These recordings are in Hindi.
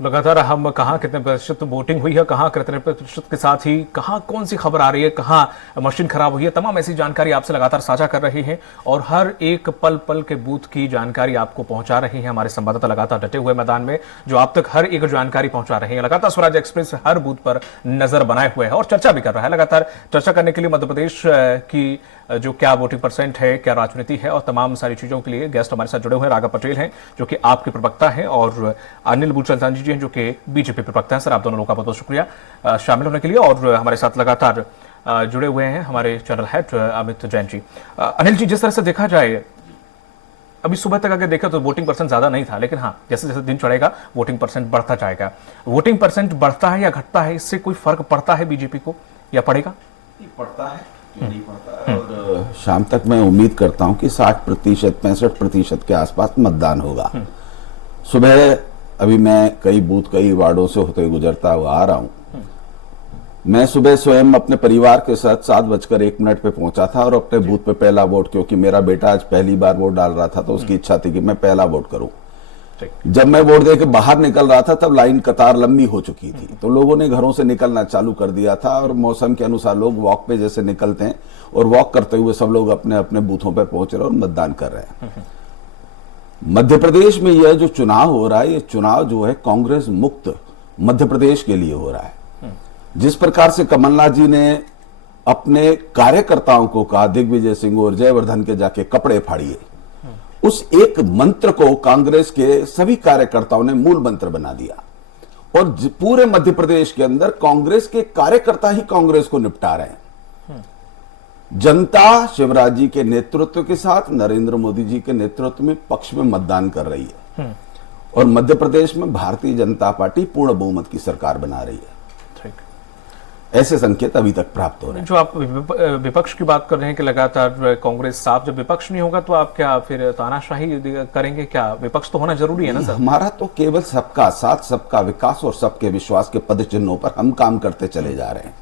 तो लगातार हम कहाँ कितने प्रतिशत वोटिंग हुई है, कहाँ कितने प्रतिशत के साथ ही कहाँ कौन सी खबर आ रही है, कहाँ मशीन खराब हुई है, तमाम ऐसी जानकारी आपसे लगातार साझा कर रहे हैं और हर एक पल पल के बूथ की जानकारी आपको पहुंचा रहे हैं। हमारे संवाददाता लगातार डटे हुए मैदान में जो आप तक हर एक जानकारी पहुंचा रहे हैं। लगातार स्वराज एक्सप्रेस हर बूथ पर नजर बनाए हुए है और चर्चा भी कर रहा है। लगातार चर्चा करने के लिए मध्य प्रदेश की जो क्या वोटिंग परसेंट है, क्या राजनीति है और तमाम सारी चीजों के लिए गेस्ट हमारे साथ जुड़े हुए हैं। राघव पटेल हैं जो कि आपके प्रवक्ता हैं और अनिल बूचलतानी जी हैं जो कि बीजेपी प्रवक्ता हैं। सर, आप दोनों लोगों का बहुत बहुत शुक्रिया शामिल होने के लिए और हमारे साथ लगातार जुड़े हुए हैं हमारे चैनल हेड अमित जैन जी। अनिल जी, जिस तरह से देखा जाए अभी सुबह तक अगर देखा तो वोटिंग परसेंट ज्यादा नहीं था, लेकिन हाँ जैसे जैसे दिन चढ़ेगा वोटिंग परसेंट बढ़ता जाएगा। वोटिंग परसेंट बढ़ता है या घटता है, इससे कोई फर्क पड़ता है बीजेपी को या पड़ेगा? पड़ता है, क्यों नहीं पड़ता है। और शाम तक मैं उम्मीद करता हूं कि 60% 65% के आसपास मतदान होगा। सुबह अभी मैं कई बूथ कई वार्डों से होते गुजरता हुआ आ रहा हूं। मैं सुबह स्वयं अपने परिवार के साथ 7:01 पे पहुंचा था और अपने बूथ पे पहला वोट, क्योंकि मेरा बेटा आज पहली बार वोट डाल रहा था तो उसकी इच्छा थी कि मैं पहला वोट करूं। जब मैं वोट दे के बाहर निकल रहा था तब लाइन कतार लंबी हो चुकी थी, तो लोगों ने घरों से निकलना चालू कर दिया था और मौसम के अनुसार लोग वॉक पे जैसे निकलते हैं और वॉक करते हुए सब लोग अपने अपने बूथों पे पहुंच रहे और मतदान कर रहे हैं। मध्य प्रदेश में यह जो चुनाव हो रहा है, ये चुनाव जो है कांग्रेस मुक्त मध्य प्रदेश के लिए हो रहा है। जिस प्रकार से कमलनाथ जी ने अपने कार्यकर्ताओं को कहा दिग्विजय सिंह और जयवर्धन के जाके कपड़े फाड़िए, उस एक मंत्र को कांग्रेस के सभी कार्यकर्ताओं ने मूल मंत्र बना दिया और पूरे मध्य प्रदेश के अंदर कांग्रेस के कार्यकर्ता ही कांग्रेस को निपटा रहे हैं। जनता शिवराज जी के नेतृत्व के साथ नरेंद्र मोदी जी के नेतृत्व में पक्ष में मतदान कर रही है और मध्य प्रदेश में भारतीय जनता पार्टी पूर्ण बहुमत की सरकार बना रही है। ऐसे संकेत अभी तक प्राप्त हो रहे हैं। जो आप विपक्ष की बात कर रहे हैं कि लगातार कांग्रेस साफ, जब विपक्ष नहीं होगा तो आप क्या फिर तानाशाही करेंगे? क्या विपक्ष तो होना जरूरी है ना सर? हमारा तो केवल सबका साथ, सबका विकास और सबके विश्वास के पद चिन्हों पर हम काम करते चले जा रहे हैं।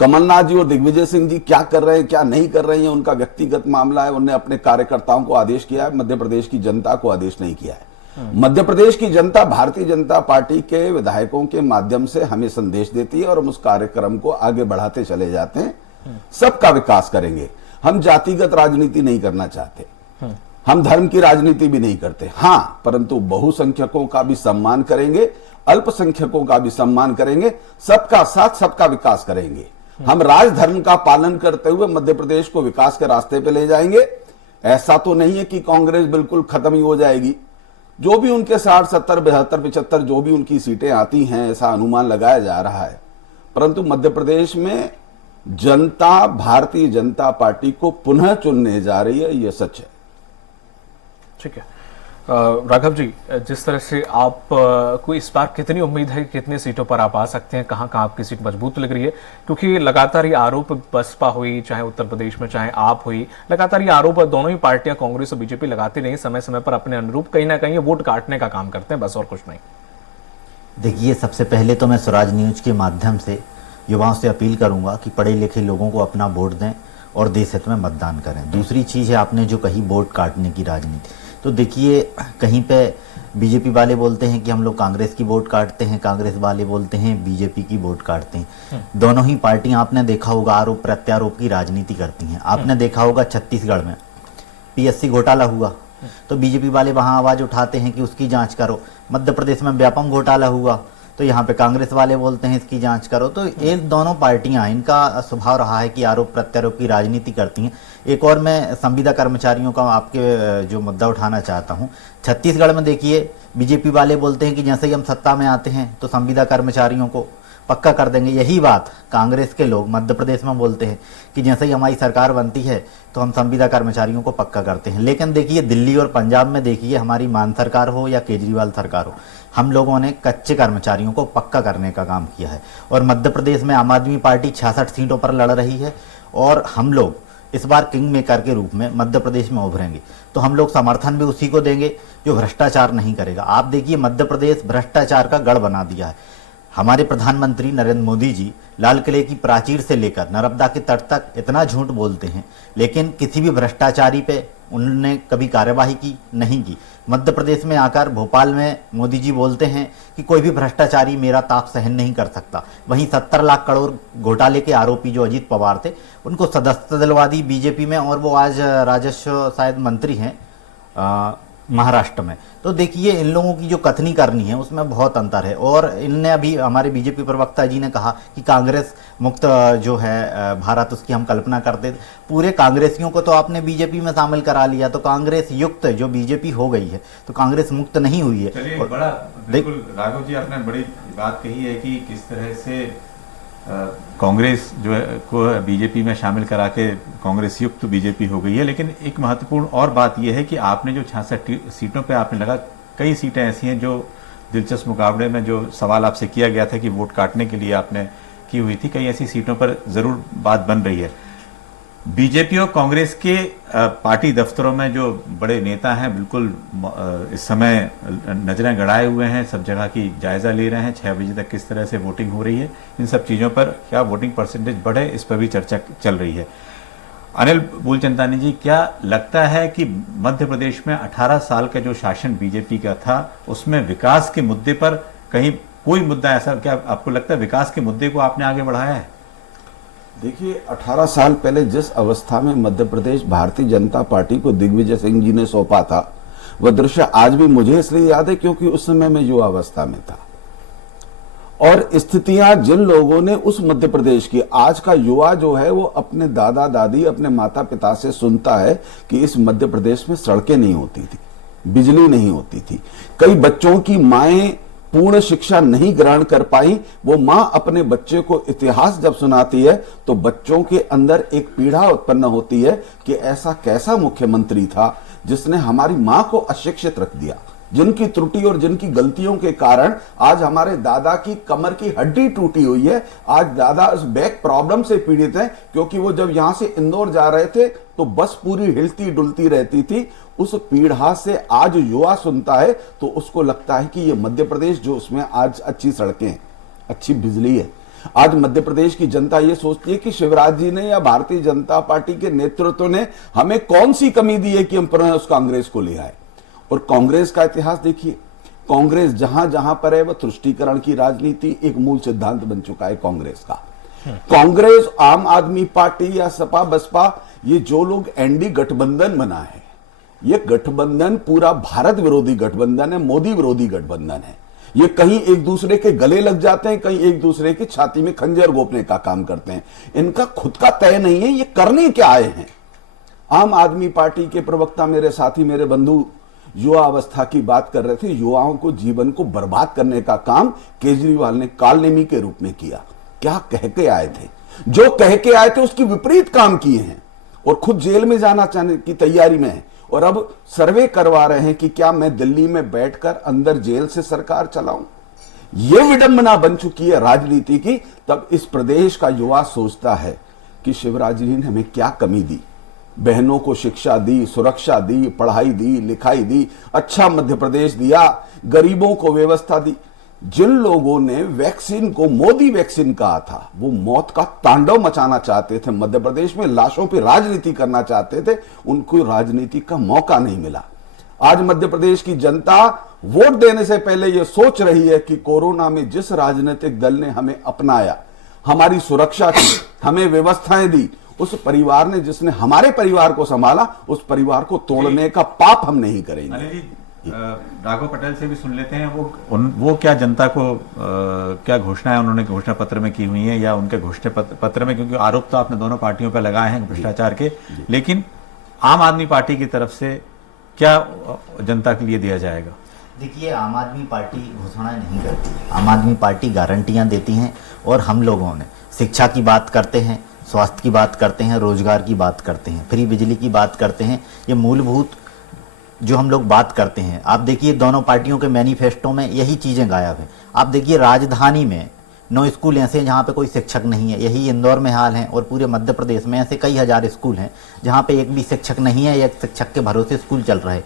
कमलनाथ जी और दिग्विजय सिंह जी क्या कर रहे हैं क्या नहीं कर रहे हैं उनका व्यक्तिगत मामला है। उन्होंने अपने कार्यकर्ताओं को आदेश किया है, मध्य प्रदेश की जनता को आदेश नहीं किया है। मध्य प्रदेश की जनता भारतीय जनता पार्टी के विधायकों के माध्यम से हमें संदेश देती है और हम उस कार्यक्रम को आगे बढ़ाते चले जाते हैं। सबका विकास करेंगे। हम जातिगत राजनीति नहीं करना चाहते, हम धर्म की राजनीति भी नहीं करते। हाँ, परंतु बहुसंख्यकों का भी सम्मान करेंगे, अल्पसंख्यकों का भी सम्मान करेंगे, सबका साथ सबका विकास करेंगे। हम राजधर्म का पालन करते हुए मध्य प्रदेश को विकास के रास्ते पे ले जाएंगे। ऐसा तो नहीं है कि कांग्रेस बिल्कुल खत्म ही हो जाएगी। जो भी उनके 60, 70, 72, 75 जो भी उनकी सीटें आती हैं, ऐसा अनुमान लगाया जा रहा है, परंतु मध्य प्रदेश में जनता भारतीय जनता पार्टी को पुनः चुनने जा रही है, यह सच है। ठीक है राघव जी, जिस तरह से आप को इस बार कितनी उम्मीद है, कितने सीटों पर आप आ सकते हैं, कहां कहां आपकी सीट मजबूत लग रही है? क्योंकि लगातार ये आरोप बसपा हुई, चाहे उत्तर प्रदेश में चाहे आप हुई, लगातार ये आरोप दोनों ही पार्टियां कांग्रेस और बीजेपी लगाती रही, समय समय पर अपने अनुरूप कहीं ना कहीं वोट काटने का काम करते हैं, बस और कुछ नहीं। देखिए, सबसे पहले तो मैं स्वराज न्यूज के माध्यम से युवाओं से अपील करूंगा कि पढ़े लिखे लोगों को अपना वोट दें और देश हित में मतदान करें। दूसरी चीज़ है, आपने जो कही वोट काटने की राजनीति, तो देखिए कहीं पे बीजेपी वाले बोलते हैं कि हम लोग कांग्रेस की वोट काटते हैं, कांग्रेस वाले बोलते हैं बीजेपी की वोट काटते हैं। दोनों ही पार्टियां आपने देखा होगा आरोप प्रत्यारोप की राजनीति करती हैं। आपने देखा होगा छत्तीसगढ़ में पीएससी घोटाला हुआ तो बीजेपी वाले वहां आवाज उठाते हैं कि उसकी जांच करो। मध्य प्रदेश में व्यापम घोटाला हुआ तो यहाँ पे कांग्रेस वाले बोलते हैं इसकी जांच करो। तो ये दोनों पार्टियां, इनका स्वभाव रहा है कि आरोप प्रत्यारोप की राजनीति करती हैं। एक और मैं संविदा कर्मचारियों का आपके जो मुद्दा उठाना चाहता हूं। छत्तीसगढ़ में देखिए बीजेपी वाले बोलते हैं कि जैसे ही हम सत्ता में आते हैं तो संविदा कर्मचारियों को पक्का कर देंगे। यही बात कांग्रेस के लोग मध्य प्रदेश में बोलते हैं कि जैसे ही हमारी सरकार बनती है तो हम संविदा कर्मचारियों को पक्का करते हैं। लेकिन देखिए दिल्ली और पंजाब में देखिए, हमारी मान सरकार हो या केजरीवाल सरकार हो, हम लोगों ने कच्चे कर्मचारियों को पक्का करने का काम किया है। और मध्य प्रदेश में आम आदमी पार्टी 66 सीटों पर लड़ रही है और हम लोग इस बार किंग मेकर के रूप में मध्य प्रदेश में उभरेंगे। तो हम लोग समर्थन भी उसी को देंगे जो भ्रष्टाचार नहीं करेगा। आप देखिए मध्य प्रदेश भ्रष्टाचार का गढ़ बना दिया है। हमारे प्रधानमंत्री नरेंद्र मोदी जी लाल किले की प्राचीर से लेकर नर्मदा के तट तक इतना झूठ बोलते हैं, लेकिन किसी भी भ्रष्टाचारी पे उन्होंने कभी कार्यवाही की नहीं की। मध्य प्रदेश में आकर भोपाल में मोदी जी बोलते हैं कि कोई भी भ्रष्टाचारी मेरा ताप सहन नहीं कर सकता। वहीं 70 लाख करोड़ घोटाले के आरोपी जो अजीत पवार थे, उनको सदस्यता दिलवा दी बीजेपी में, और वो आज राजस्व शायद मंत्री हैं महाराष्ट्र में। तो देखिए, इन लोगों की जो कथनी करनी है उसमें बहुत अंतर है। और इनने अभी हमारे बीजेपी प्रवक्ता जी ने कहा कि कांग्रेस मुक्त जो है भारत, उसकी हम कल्पना करते थे। पूरे कांग्रेसियों को तो आपने बीजेपी में शामिल करा लिया, तो कांग्रेस युक्त जो बीजेपी हो गई है, तो कांग्रेस मुक्त नहीं हुई है। चलिए, बड़ा बिल्कुल राघव जी आपने बड़ी बात कही है कि किस तरह से कांग्रेस जो है को बीजेपी में शामिल करा के कांग्रेस युक्त बीजेपी हो गई है। लेकिन एक महत्वपूर्ण और बात यह है कि आपने जो 66 सीटों पे आपने लगा, कई सीटें ऐसी हैं जो दिलचस्प मुकाबले में जो सवाल आपसे किया गया था कि वोट काटने के लिए आपने की हुई थी, कई ऐसी सीटों पर जरूर बात बन रही है। बीजेपी और कांग्रेस के पार्टी दफ्तरों में जो बड़े नेता हैं, बिल्कुल इस समय नजरें गड़ाए हुए हैं, सब जगह की जायजा ले रहे हैं 6 बजे तक किस तरह से वोटिंग हो रही है, इन सब चीज़ों पर क्या वोटिंग परसेंटेज बढ़े, इस पर भी चर्चा चल रही है। अनिल मूलचंदानी जी, क्या लगता है कि मध्य प्रदेश में 18 साल का जो शासन बीजेपी का था, उसमें विकास के मुद्दे पर कहीं कोई मुद्दा ऐसा, क्या आपको लगता है विकास के मुद्दे को आपने आगे बढ़ाया है? देखिए, 18 साल पहले जिस अवस्था में मध्य प्रदेश भारतीय जनता पार्टी को दिग्विजय सिंह जी ने सौंपा था, वह दृश्य आज भी मुझे इसलिए याद है क्योंकि उस समय मैं युवा अवस्था में था। और स्थितियां जिन लोगों ने उस मध्य प्रदेश की, आज का युवा जो है वो अपने दादा दादी, अपने माता पिता से सुनता है कि इस मध्य प्रदेश में सड़कें नहीं होती थी, बिजली नहीं होती थी, कई बच्चों की माएं पूर्ण शिक्षा नहीं ग्रहण कर पाई। वो मां अपने बच्चे को इतिहास जब सुनाती है तो बच्चों के अंदर एक पीड़ा उत्पन्न होती है कि ऐसा कैसा मुख्यमंत्री था जिसने हमारी मां को अशिक्षित रख दिया, जिनकी त्रुटि और जिनकी गलतियों के कारण आज हमारे दादा की कमर की हड्डी टूटी हुई है। आज दादा इस बैक प्रॉब्लम से पीड़ित हैं क्योंकि वो जब यहां से इंदौर जा रहे थे तो बस पूरी हिलती डुलती रहती थी। उस पीड़ा से आज युवा सुनता है तो उसको लगता है कि ये मध्य प्रदेश जो उसमें आज अच्छी सड़कें हैं, अच्छी बिजली है, आज मध्य प्रदेश की जनता ये सोचती है कि शिवराज जी ने या भारतीय जनता पार्टी के नेतृत्व ने हमें कौन सी कमी दी है कि हम पुनः उस कांग्रेस को ले आए। और कांग्रेस का इतिहास देखिए, कांग्रेस जहां जहां पर है वह तुष्टीकरण की राजनीति एक मूल सिद्धांत बन चुका है कांग्रेस का। कांग्रेस, आम आदमी पार्टी या सपा बसपा, ये जो लोग एनडी गठबंधन बना है, ये गठबंधन पूरा भारत विरोधी गठबंधन है, मोदी विरोधी गठबंधन है। ये कहीं एक दूसरे के गले लग जाते हैं, कहीं एक दूसरे की छाती में खंजर घोंपने का काम करते हैं। इनका खुद का तय नहीं है ये करने क्या आए हैं। आम आदमी पार्टी के प्रवक्ता, मेरे साथी, मेरे बंधु युवा अवस्था की बात कर रहे थे। युवाओं को जीवन को बर्बाद करने का काम केजरीवाल ने कालनेमी के रूप में किया। क्या कह के आए थे? जो कह के आए थे उसकी विपरीत काम किए हैं और खुद जेल में जाना चाहने की तैयारी में है। और अब सर्वे करवा रहे हैं कि क्या मैं दिल्ली में बैठकर अंदर जेल से सरकार चलाऊं। यह विडंबना बन चुकी है राजनीति की। तब इस प्रदेश का युवा सोचता है कि शिवराज जी ने हमें क्या कमी दी, बहनों को शिक्षा दी, सुरक्षा दी, पढ़ाई दी, लिखाई दी, अच्छा मध्य प्रदेश दिया, गरीबों को व्यवस्था दी। जिन लोगों ने वैक्सीन को मोदी वैक्सीन कहा था, वो मौत का तांडव मचाना चाहते थे, मध्य प्रदेश में लाशों पर राजनीति करना चाहते थे, उनको राजनीति का मौका नहीं मिला। आज मध्य प्रदेश की जनता वोट देने से पहले यह सोच रही है कि कोरोना में जिस राजनीतिक दल ने हमें अपनाया, हमारी सुरक्षा की, हमें व्यवस्थाएं दी, उस परिवार ने जिसने हमारे परिवार को संभाला, उस परिवार को तोड़ने का पाप हम नहीं करेंगे। राघव पटेल से भी सुन लेते हैं, वो क्या जनता को क्या घोषणाएं उन्होंने घोषणा पत्र में की हुई है, या उनके घोषणा पत्र में, क्योंकि आरोप तो आपने दोनों पार्टियों पर लगाए हैं भ्रष्टाचार के, लेकिन आम आदमी पार्टी की तरफ से क्या जनता के लिए दिया जाएगा? देखिए, आम आदमी पार्टी घोषणाएं नहीं करती, आम आदमी पार्टी गारंटियां देती हैं। और हम लोगों ने शिक्षा की बात करते हैं, स्वास्थ्य की बात करते हैं, रोजगार की बात करते हैं, फ्री बिजली की बात करते हैं, ये मूलभूत जो हम लोग बात करते हैं। आप देखिए, दोनों पार्टियों के मैनिफेस्टो में यही चीज़ें गायब हैं। आप देखिए, राजधानी में 9 स्कूल ऐसे हैं जहाँ पे कोई शिक्षक नहीं है, यही इंदौर में हाल है। और पूरे मध्य प्रदेश में ऐसे कई हजार स्कूल हैं जहाँ पे एक भी शिक्षक नहीं है, एक शिक्षक के भरोसे स्कूल चल रहा है।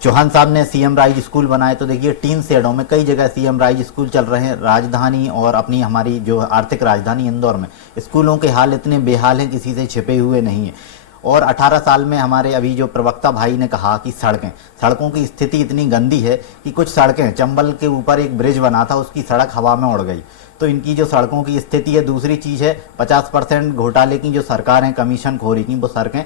चौहान साहब ने सीएम राइज स्कूल बनाए, तो देखिए 3 शहरों में कई जगह सीएम राइज स्कूल चल रहे हैं। राजधानी और अपनी हमारी जो आर्थिक राजधानी इंदौर में स्कूलों के हाल इतने बेहाल हैं, किसी से छिपे हुए नहीं है। और 18 साल में हमारे अभी जो प्रवक्ता भाई ने कहा कि सड़कों की स्थिति इतनी गंदी है कि कुछ सड़कें, चंबल के ऊपर एक ब्रिज बना था, उसकी सड़क हवा में उड़ गई। तो इनकी जो सड़कों की स्थिति है। दूसरी चीज़ है 50% घोटाले की जो सरकारें कमीशन खोरी की, वो सड़कें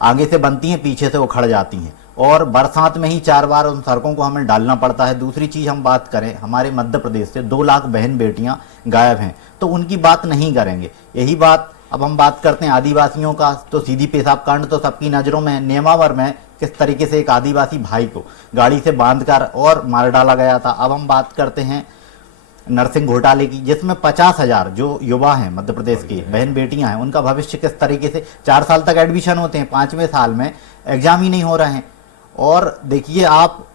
आगे से बनती हैं, पीछे से उखड़ जाती हैं और बरसात में ही 4 बार उन सड़कों को हमें डालना पड़ता है। दूसरी चीज़ हम बात करें, हमारे मध्य प्रदेश से 2 लाख बहन बेटियां गायब हैं, तो उनकी बात नहीं करेंगे। यही बात अब हम बात करते हैं आदिवासियों का, तो सीधी पेशाब कांड तो सबकी नज़रों में है। नेमावर में किस तरीके से एक आदिवासी भाई को गाड़ी से बांधकर और मार डाला गया था। अब हम बात करते हैं नर्सिंग घोटाले की, जिसमें 50,000 जो युवा हैं मध्य प्रदेश के, बहन बेटियां हैं, उनका भविष्य किस तरीके से 4 साल तक एडमिशन होते हैं, 5वें साल में एग्जाम ही नहीं हो रहे हैं। और देखिए आप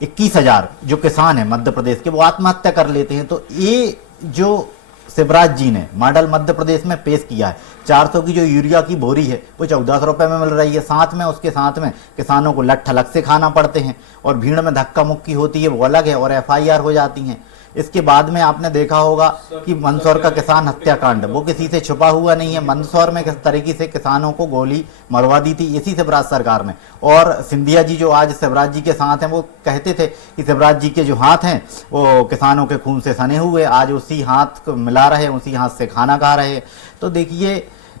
21,000 जो किसान हैं मध्य प्रदेश के, वो आत्महत्या कर लेते हैं। तो ये जो शिवराज जी ने मॉडल मध्य प्रदेश में पेश किया है, 400 की जो यूरिया की बोरी है वो 1400 रुपये में मिल रही है। उसके साथ में किसानों को लठ अलग से खाना पड़ते हैं और भीड़ में धक्का मुक्की होती है, वो अलग है, और FIR हो जाती हैं। इसके बाद में आपने देखा होगा कि मंदसौर का किसान हत्याकांड, वो किसी से छुपा हुआ नहीं है। मंदसौर में किस तरीके से किसानों को गोली मरवा दी थी इसी शिवराज सरकार ने। और सिंधिया जी जो आज शिवराज जी के साथ हैं, वो कहते थे कि शिवराज जी के जो हाथ हैं वो किसानों के खून से सने हुए, आज उसी हाथ को मिला रहे, उसी हाथ से खाना खा रहे। तो देखिए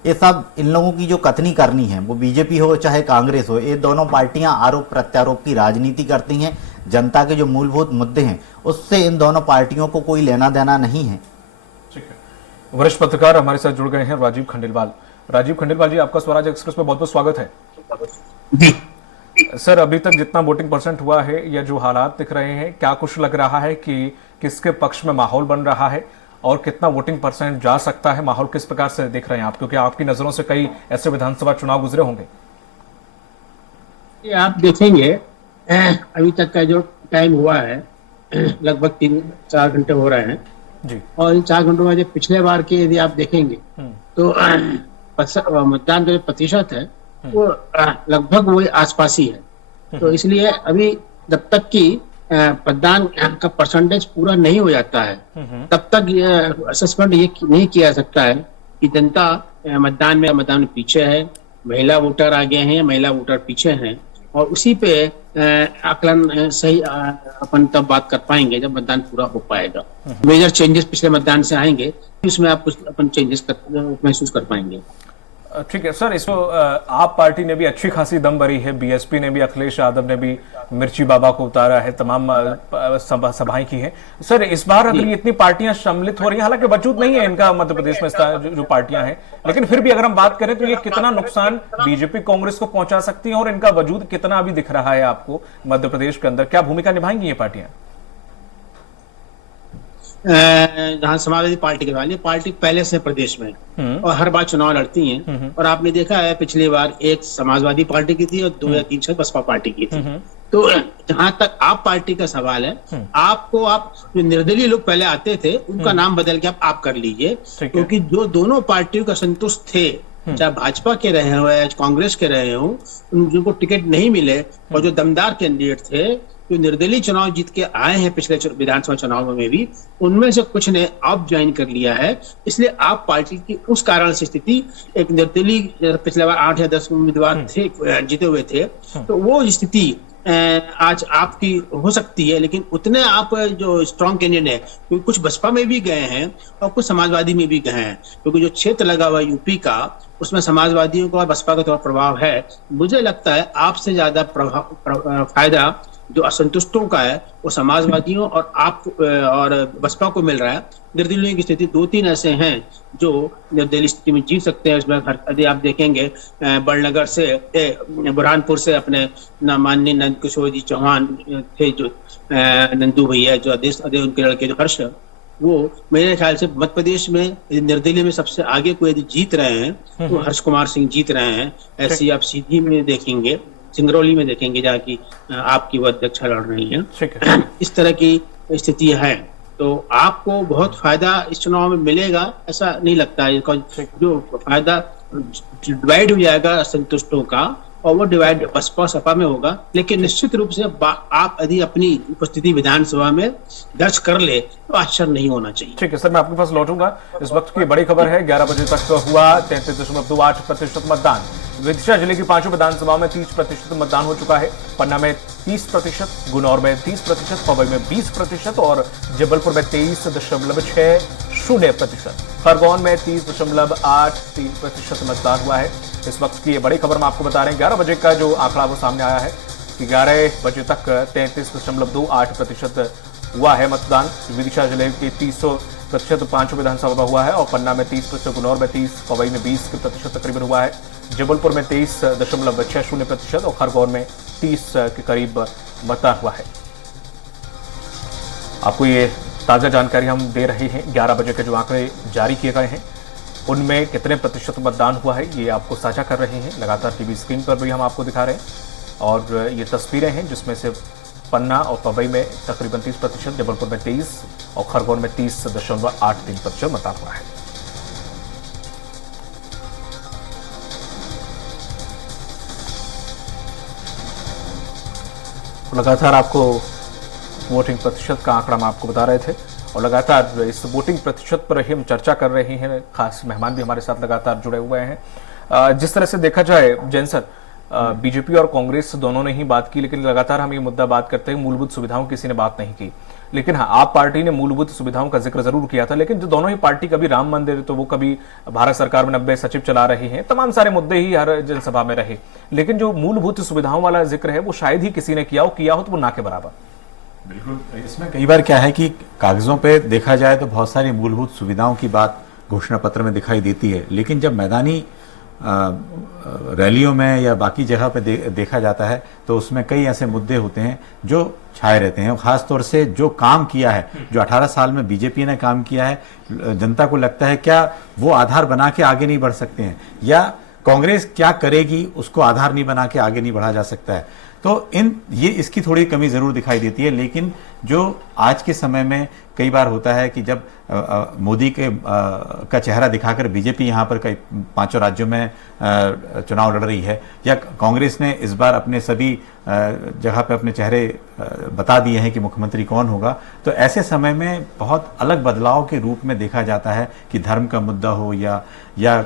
ये सब इन लोगों की जो कथनी करनी है, वो बीजेपी हो चाहे कांग्रेस हो, ये दोनों पार्टियां आरोप प्रत्यारोप की राजनीति करती हैं। जनता के जो मूलभूत मुद्दे हैं उससे इन दोनों पार्टियों को कोई लेना देना नहीं है। ठीक है, वरिष्ठ पत्रकार हमारे साथ जुड़ गए हैं राजीव खंडेलवाल। राजीव खंडेलवाल जी, आपका स्वराज एक्सप्रेस में बहुत बहुत स्वागत है जी। सर, अभी तक जितना वोटिंग परसेंट हुआ है या जो हालात दिख रहे हैं, क्या कुछ लग रहा है कि किसके पक्ष में माहौल बन रहा है और कितना वोटिंग परसेंट जा सकता है? माहौल किस प्रकार से देख रहे हैं आप, क्योंकि आपकी नजरों से कई ऐसे विधानसभा चुनाव गुजरे होंगे। आप देखेंगे अभी तक का जो टाइम हुआ है लगभग 3-4 घंटे हो रहे हैं जी। और इन 4 घंटों में पिछले बार के यदि आप देखेंगे तो मतदान का जो प्रतिशत है वो लगभग वही आसपास ही है। तो इसलिए अभी जब तक कि मतदान का परसेंटेज पूरा नहीं हो जाता है तब तक असेसमेंट ये नहीं किया जा सकता है कि जनता मतदान में पीछे है, महिला वोटर आगे हैं, महिला वोटर पीछे हैं। और उसी पे आकलन सही अपन तब बात कर पाएंगे जब मतदान पूरा हो पाएगा। मेजर चेंजेस पिछले मतदान से आएंगे, उसमें आप कुछ अपन चेंजेस महसूस कर पाएंगे। ठीक है सर, इसको आप पार्टी ने भी अच्छी खासी दम भरी है, बीएसपी ने भी, अखिलेश यादव ने भी मिर्ची बाबा को उतारा है, तमाम सभाएं की हैं। सर, इस बार अगर इतनी पार्टियां सम्मिलित हो रही हैं, हालांकि वजूद नहीं है इनका मध्य प्रदेश में जो पार्टियां हैं, लेकिन फिर भी अगर हम बात करें तो ये कितना नुकसान बीजेपी कांग्रेस को पहुंचा सकती है और इनका वजूद कितना अभी दिख रहा है आपको मध्य प्रदेश के अंदर? क्या भूमिका निभाएंगी ये पार्टियां? जहां समाजवादी पार्टी के वाले पार्टी पहले से प्रदेश में और हर बार चुनाव लड़ती हैं। और आपने देखा है पिछली बार एक समाजवादी पार्टी की थी और 2 या 3 बसपा पार्टी की थी। तो जहां तक आप पार्टी का सवाल है, आपको आप जो निर्दलीय लोग पहले आते थे उनका नाम बदल के आप कर लीजिए, क्योंकि जो दोनों पार्टियों का संतुष्ट थे, चाहे भाजपा के रहे हो या कांग्रेस के रहे हो, जिनको टिकट नहीं मिले और जो दमदार कैंडिडेट थे, जो निर्दलीय चुनाव जीत के आए हैं पिछले विधानसभा चुनाव में भी, उनमें से कुछ ने अब ज्वाइन कर लिया है। इसलिए आप पार्टी की उस कारण से स्थिति एक निर्दलीय पिछले बार 8 या 10 उम्मीदवार थे जीते हुए थे, तो वो स्थिति आज आपकी हो सकती है। लेकिन उतने आप जो स्ट्रॉन्ग कैंडिडेट है, क्योंकि कुछ बसपा में भी गए हैं और कुछ समाजवादी में भी गए हैं, क्योंकि जो क्षेत्र लगा हुआ यूपी का उसमें समाजवादियों का और बसपा का थोड़ा प्रभाव है। मुझे लगता है आपसे ज्यादा फायदा जो असंतुष्टों का है वो समाजवादियों और आप और बसपा को मिल रहा है। निर्दलीयों की स्थिति 2-3 ऐसे हैं जो निर्दलीय स्थिति में जीत सकते हैं। इसमें यदि आप देखेंगे बड़नगर से बुरहानपुर से अपने माननीय नंद किशोर जी चौहान थे, जो नंदू भैया जो आदेश उनके लड़के जो हर्ष, वो मेरे ख्याल से मध्य प्रदेश में निर्दलीय में सबसे आगे को यदि जीत रहे हैं तो हर्ष कुमार सिंह जीत रहे हैं। ऐसी आप सीधी में देखेंगे, सिंगरौली में देखेंगे जहाँ की आपकी वो अध्यक्षा लड़ रही है। इस तरह की स्थिति है, तो आपको बहुत फायदा इस चुनाव में मिलेगा ऐसा नहीं लगता है। जो फायदा डिवाइड हो जाएगा असंतुष्टों का और वो डिवाइड बसपा सपा में होगा, लेकिन निश्चित रूप से आप यदि अपनी उपस्थिति विधानसभा में दर्ज कर ले तो आश्चर्य नहीं होना चाहिए। ठीक है सर, मैं आपके पास लौटूंगा। इस वक्त की बड़ी खबर है, 11 बजे तक हुआ 33.28% मतदान। विदिशा जिले की 5 विधानसभा में 30% मतदान हो चुका है। पन्ना में 30%, गुनौर में 30%, पवई में 20% और जबलपुर में 23.60%, खरगोन में 30.83% मतदान हुआ है। इस वक्त की ये बड़ी खबर हम आपको बता रहे हैं। 11 बजे का जो आंकड़ा वो सामने आया है कि 11 बजे तक 33.28% हुआ है मतदान। विदिशा जिले के 30% 5 विधानसभा में हुआ है और पन्ना में 30%, गुनौर में 30%, पवई में 20% तकरीबन हुआ है। जबलपुर में 23.60% और खरगोन में 30 के करीब मतदान हुआ है। आपको ये ताजा जानकारी हम दे रहे हैं। 11 बजे के जो आंकड़े जारी किए गए हैं उनमें कितने प्रतिशत मतदान हुआ है ये आपको साझा कर रहे हैं। लगातार टीवी स्क्रीन पर भी हम आपको दिखा रहे हैं और ये तस्वीरें हैं जिसमें से पन्ना और पवई में तकरीबन 30%, जबलपुर में 23 और खरगोन में 30.83% मतदान हुआ है। लगातार आपको वोटिंग प्रतिशत का आंकड़ा हम आपको बता रहे थे और लगातार इस वोटिंग प्रतिशत पर ही हम चर्चा कर रहे हैं। खास मेहमान भी हमारे साथ लगातार जुड़े हुए हैं। जिस तरह से देखा जाए जैन सर, बीजेपी और कांग्रेस दोनों ने ही बात की, लेकिन लगातार हम ये मुद्दा बात करते हैं मूलभूत सुविधाओं किसी ने बात नहीं की। लेकिन हाँ, आप पार्टी ने मूलभूत सुविधाओं का जिक्र जरूर किया था, लेकिन जो दोनों ही पार्टी कभी राम मंदिर तो वो कभी भारत सरकार में 90 सचिव चला रही हैं, तमाम सारे मुद्दे ही हर जनसभा में रहे, लेकिन जो मूलभूत सुविधाओं वाला जिक्र है वो शायद ही किसी ने किया हो तो वो ना के बराबर। बिल्कुल, इसमें कई बार क्या है कि कागजों पे देखा जाए तो बहुत सारी मूलभूत सुविधाओं की बात घोषणा पत्र में दिखाई देती है, लेकिन जब मैदानी रैलियों में या बाकी जगह पे देखा जाता है तो उसमें कई ऐसे मुद्दे होते हैं जो छाए रहते हैं। खास तौर से जो काम किया है, जो 18 साल में बीजेपी ने काम किया है, जनता को लगता है क्या वो आधार बना के आगे नहीं बढ़ सकते हैं, या कांग्रेस क्या करेगी उसको आधार नहीं बना के आगे नहीं बढ़ा जा सकता है। तो ये इसकी थोड़ी कमी जरूर दिखाई देती है। लेकिन जो आज के समय में कई बार होता है कि जब मोदी के का चेहरा दिखाकर बीजेपी यहाँ पर कई 5 राज्यों में चुनाव लड़ रही है, या कांग्रेस ने इस बार अपने सभी जगह पे अपने चेहरे बता दिए हैं कि मुख्यमंत्री कौन होगा, तो ऐसे समय में बहुत अलग बदलाव के रूप में देखा जाता है कि धर्म का मुद्दा हो या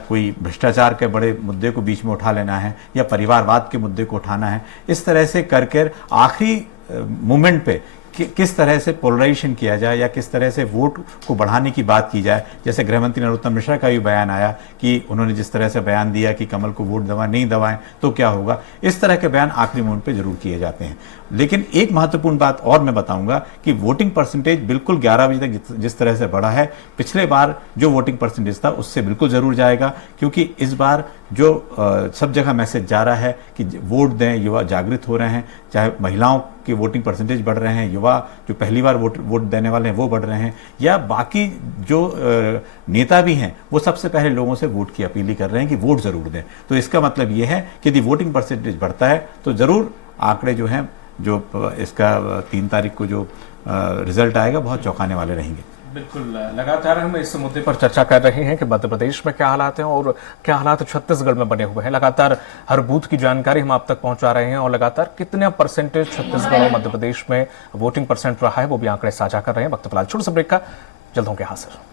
कोई भ्रष्टाचार के बड़े मुद्दे को बीच में उठा लेना है या परिवारवाद के मुद्दे को उठाना है। इस तरह से करके आखिरी मोमेंट पे किस तरह से पोलराइजेशन किया जाए या किस तरह से वोट को बढ़ाने की बात की जाए। जैसे गृहमंत्री नरोत्तम मिश्रा का भी बयान आया कि उन्होंने जिस तरह से बयान दिया कि कमल को वोट नहीं दबाएं तो क्या होगा, इस तरह के बयान आखिरी मोमेंट पे जरूर किए जाते हैं। लेकिन एक महत्वपूर्ण बात और मैं बताऊंगा कि वोटिंग परसेंटेज बिल्कुल 11 बजे तक जिस तरह से बढ़ा है, पिछले बार जो वोटिंग परसेंटेज था उससे बिल्कुल जरूर जाएगा, क्योंकि इस बार जो सब जगह मैसेज जा रहा है कि वोट दें, युवा जागृत हो रहे हैं, चाहे महिलाओं की वोटिंग परसेंटेज बढ़ रहे हैं, युवा जो पहली बार वोट देने वाले हैं वो बढ़ रहे हैं, या बाकी जो नेता भी हैं वो सबसे पहले लोगों से वोट की अपील कर रहे हैं कि वोट जरूर दें। तो इसका मतलब ये है कि यदि वोटिंग परसेंटेज बढ़ता है तो जरूर आंकड़े जो हैं, जो इसका 3 तारीख को जो रिजल्ट आएगा, बहुत चौंकाने वाले रहेंगे। बिल्कुल, लगातार हम इस मुद्दे पर चर्चा कर रहे हैं कि मध्य प्रदेश में क्या हालात हैं और क्या हालात छत्तीसगढ़ में बने हुए हैं। लगातार हर बूथ की जानकारी हम आप तक पहुंचा रहे हैं और लगातार कितने परसेंटेज छत्तीसगढ़ और मध्य प्रदेश में वोटिंग परसेंट रहा है वो भी आंकड़े साझा कर रहे हैं। वक्त फिलहाल छोटे से ब्रेक का, जल्द होंगे हाजिर।